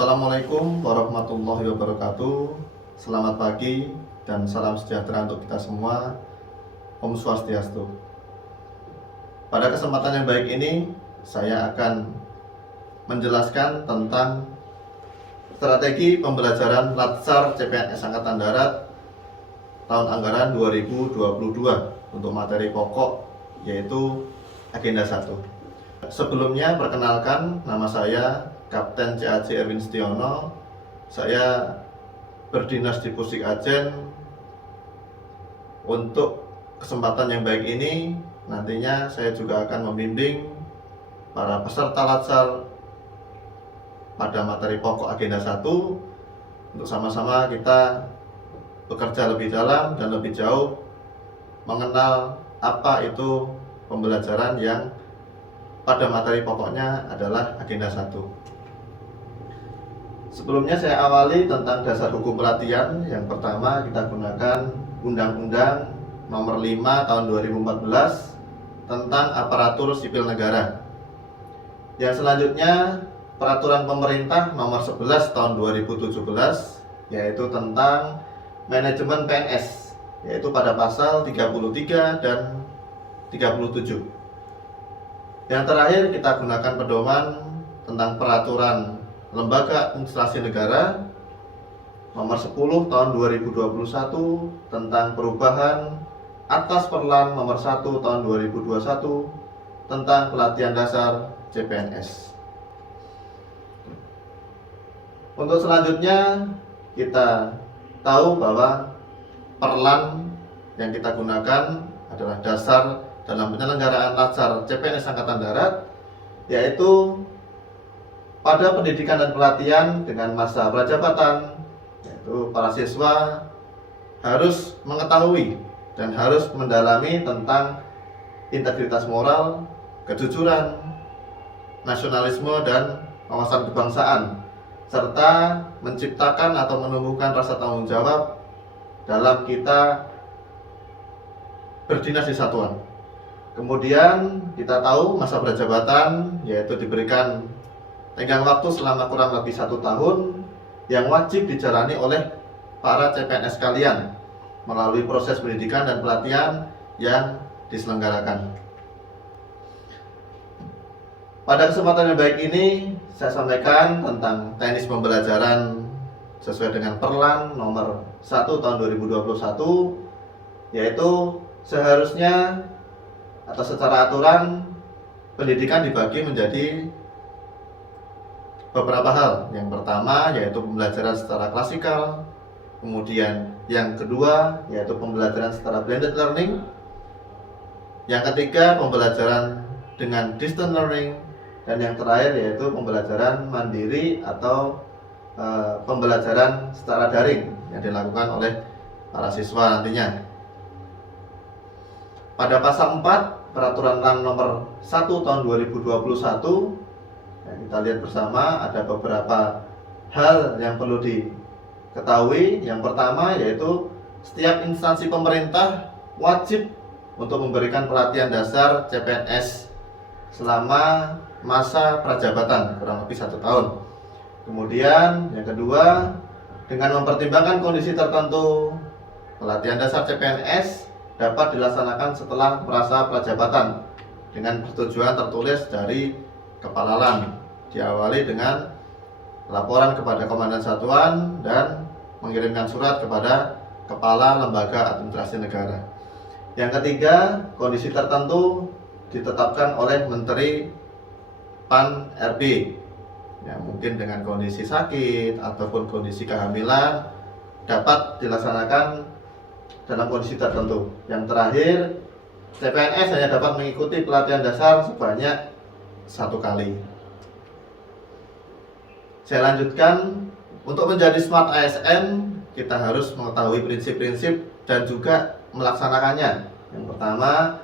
Assalamualaikum warahmatullahi wabarakatuh. Selamat pagi dan salam sejahtera untuk kita semua. Om Swastiastu. Pada kesempatan yang baik ini, saya akan menjelaskan tentang strategi pembelajaran Latsar CPNS Angkatan Darat tahun anggaran 2022 untuk materi pokok yaitu agenda 1. Sebelumnya perkenalkan, nama saya Kapten CAC Erwin Setiono. Saya berdinas di Pusdik Ajen. Untuk kesempatan yang baik ini, nantinya saya juga akan membimbing para peserta Latsar pada materi pokok agenda 1 untuk sama-sama kita bekerja lebih dalam dan lebih jauh mengenal apa itu pembelajaran yang pada materi pokoknya adalah agenda 1. Sebelumnya saya awali tentang dasar hukum pelatihan. Yang pertama kita gunakan Undang-Undang Nomor 5 Tahun 2014 tentang Aparatur Sipil Negara. Yang selanjutnya Peraturan Pemerintah Nomor 11 Tahun 2017 yaitu tentang manajemen PNS, yaitu pada pasal 33 dan 37. Yang terakhir kita gunakan pedoman tentang Peraturan Lembaga Administrasi Negara Nomor 10 Tahun 2021 tentang perubahan atas Perlan Nomor 1 Tahun 2021 tentang pelatihan dasar CPNS. Untuk selanjutnya kita tahu bahwa Perlan yang kita gunakan adalah dasar dalam penyelenggaraan Latsar CPNS Angkatan Darat, yaitu pada pendidikan dan pelatihan dengan masa prajabatan, yaitu para siswa harus mengetahui dan harus mendalami tentang integritas moral, kejujuran, nasionalisme, dan wawasan kebangsaan, serta menciptakan atau menumbuhkan rasa tanggung jawab dalam kita berdinas di satuan. Kemudian kita tahu masa prajabatan yaitu diberikan tenggang waktu selama kurang lebih 1 tahun yang wajib dijalani oleh para CPNS kalian melalui proses pendidikan dan pelatihan yang diselenggarakan. Pada kesempatan yang baik ini saya sampaikan tentang teknis pembelajaran sesuai dengan Perlan Nomor 1 Tahun 2021, yaitu seharusnya atau secara aturan pendidikan dibagi menjadi beberapa hal. Yang pertama yaitu pembelajaran secara klasikal, kemudian yang kedua yaitu pembelajaran secara blended learning, yang ketiga pembelajaran dengan distance learning, dan yang terakhir yaitu pembelajaran mandiri atau pembelajaran secara daring yang dilakukan oleh para siswa nantinya. Pada pasal 4 Peraturan Nomor 1 Tahun 2021, kita lihat bersama ada beberapa hal yang perlu diketahui. Yang pertama yaitu setiap instansi pemerintah wajib untuk memberikan pelatihan dasar CPNS selama masa prajabatan kurang lebih 1 tahun. Kemudian yang kedua, dengan mempertimbangkan kondisi tertentu, pelatihan dasar CPNS dapat dilaksanakan setelah masa prajabatan dengan persetujuan tertulis dari Kepala LAN, diawali dengan laporan kepada Komandan Satuan dan mengirimkan surat kepada Kepala Lembaga Administrasi Negara. Yang ketiga, kondisi tertentu ditetapkan oleh Menteri PAN RB, ya, mungkin dengan kondisi sakit ataupun kondisi kehamilan dapat dilaksanakan dalam kondisi tertentu. Yang terakhir, CPNS hanya dapat mengikuti pelatihan dasar sebanyak 1 kali. Saya lanjutkan, untuk menjadi Smart ASN kita harus mengetahui prinsip-prinsip dan juga melaksanakannya. Yang pertama,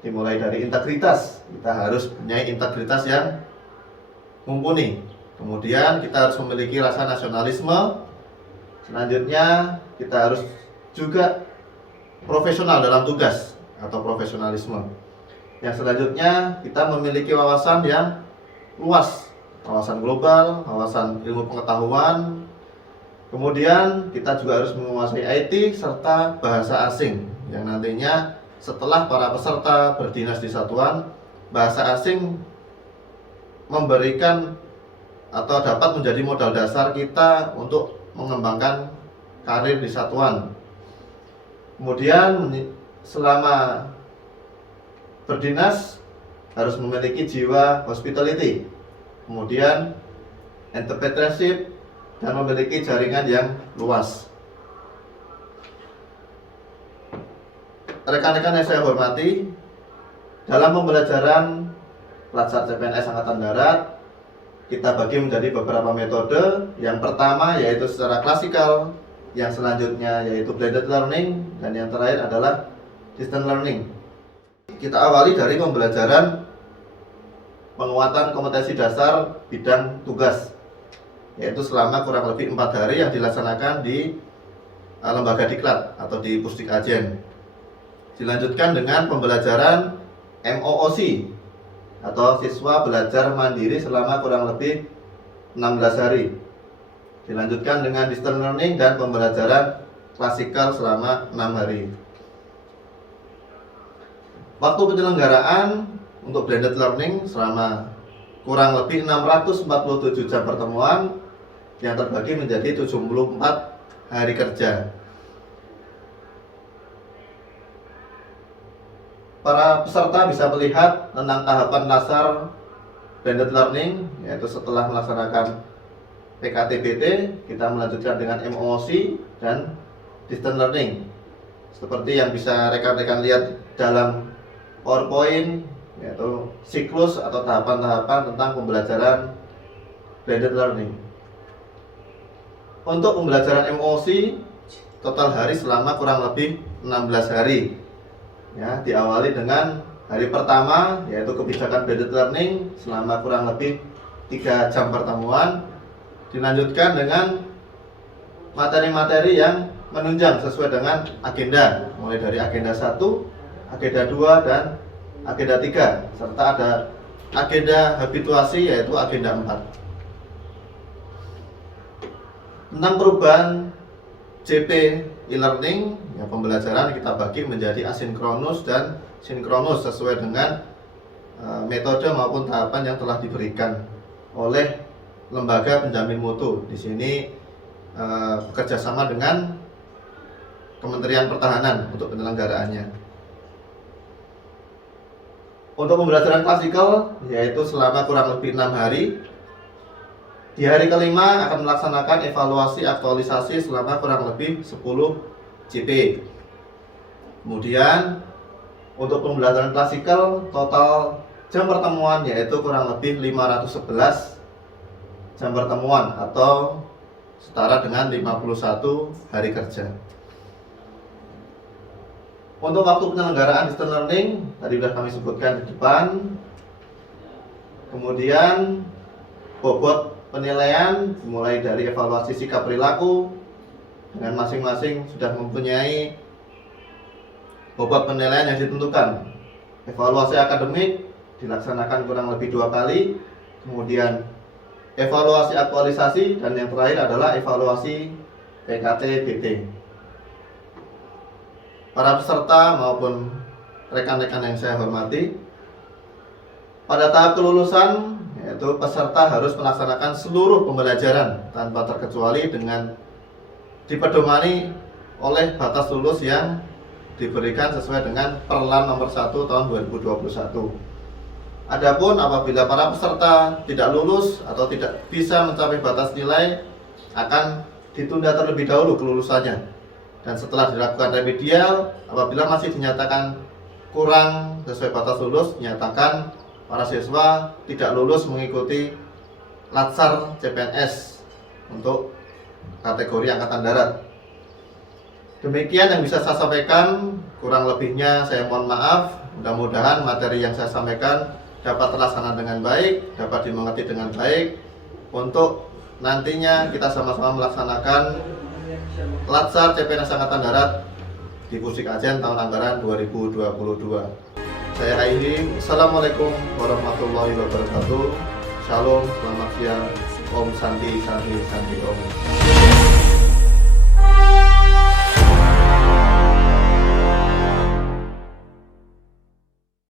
dimulai dari integritas. Kita harus punya integritas yang mumpuni. Kemudian kita harus memiliki rasa nasionalisme. Selanjutnya kita harus juga profesional dalam tugas atau profesionalisme. Yang selanjutnya kita memiliki wawasan yang luas wawasan global, wawasan ilmu pengetahuan. Kemudian kita juga harus menguasai IT serta bahasa asing yang nantinya setelah para peserta berdinas di satuan, bahasa asing memberikan atau dapat menjadi modal dasar kita untuk mengembangkan karir di satuan. Kemudian selama berdinas harus memiliki jiwa hospitality, kemudian entrepreneurship, dan memiliki jaringan yang luas. Rekan-rekan yang saya hormati, dalam pembelajaran pelajar CPNS Angkatan Darat, kita bagi menjadi beberapa metode. Yang pertama yaitu secara klasikal, yang selanjutnya yaitu blended learning, dan yang terakhir adalah distance learning. Kita awali dari pembelajaran penguatan kompetensi dasar bidang tugas, yaitu selama kurang lebih 4 hari yang dilaksanakan di lembaga diklat atau di Pusdik Ajen. Dilanjutkan dengan pembelajaran MOOC atau siswa belajar mandiri selama kurang lebih 16 hari. Dilanjutkan dengan distance learning dan pembelajaran klasikal selama 6 hari. Waktu penyelenggaraan untuk blended learning selama kurang lebih 647 jam pertemuan yang terbagi menjadi 74 hari kerja. Para peserta bisa melihat tentang tahapan dasar blended learning, yaitu setelah melaksanakan PKTBT, kita melanjutkan dengan MOOC dan distance learning. Seperti yang bisa rekan-rekan lihat dalam PowerPoint, yaitu siklus atau tahapan-tahapan tentang pembelajaran blended learning. Untuk pembelajaran MOOC, total hari selama kurang lebih 16 hari. Ya, diawali dengan hari pertama yaitu kebijakan blended learning selama kurang lebih 3 jam pertemuan. Dilanjutkan dengan materi-materi yang menunjang sesuai dengan agenda, mulai dari agenda 1, agenda 2, dan agenda 3, serta ada agenda habituasi yaitu agenda 4. Tentang perubahan JP e-learning, ya, pembelajaran kita bagi menjadi asinkronus dan sinkronus sesuai dengan metode maupun tahapan yang telah diberikan oleh lembaga penjamin mutu. Di sini bekerja sama dengan Kementerian Pertahanan untuk penyelenggaraannya. Untuk pembelajaran klasikal yaitu selama kurang lebih 6 hari. Di hari kelima akan melaksanakan evaluasi aktualisasi selama kurang lebih 10 JP. Kemudian untuk pembelajaran klasikal total jam pertemuan yaitu kurang lebih 511 jam pertemuan atau setara dengan 51 hari kerja. Untuk waktu penyelenggaraan distance learning tadi sudah kami sebutkan di depan. Kemudian bobot penilaian mulai dari evaluasi sikap perilaku, dengan masing-masing sudah mempunyai bobot penilaian yang ditentukan. Evaluasi akademik dilaksanakan kurang lebih 2 kali, kemudian evaluasi aktualisasi, dan yang terakhir adalah evaluasi PKT-BT. Para peserta maupun rekan-rekan yang saya hormati, pada tahap kelulusan yaitu peserta harus melaksanakan seluruh pembelajaran tanpa terkecuali dengan dipedomani oleh batas lulus yang diberikan sesuai dengan Perlam nomor 1 tahun 2021. Adapun apabila para peserta tidak lulus atau tidak bisa mencapai batas nilai, akan ditunda terlebih dahulu kelulusannya. Dan setelah dilakukan remedial, apabila masih dinyatakan kurang sesuai batas lulus, nyatakan para siswa tidak lulus mengikuti Latsar CPNS untuk kategori Angkatan Darat. Demikian yang bisa saya sampaikan, kurang lebihnya saya mohon maaf. Mudah-mudahan materi yang saya sampaikan dapat terlaksana dengan baik, dapat dimengerti dengan baik, untuk nantinya kita sama-sama melaksanakan Latsar CPNS Angkatan Darat di Pusdik Ajen tahun anggaran 2022. Saya akhiri. Assalamualaikum warahmatullahi wabarakatuh. Shalom, selamat siang. Om Santi Santi Santi Om.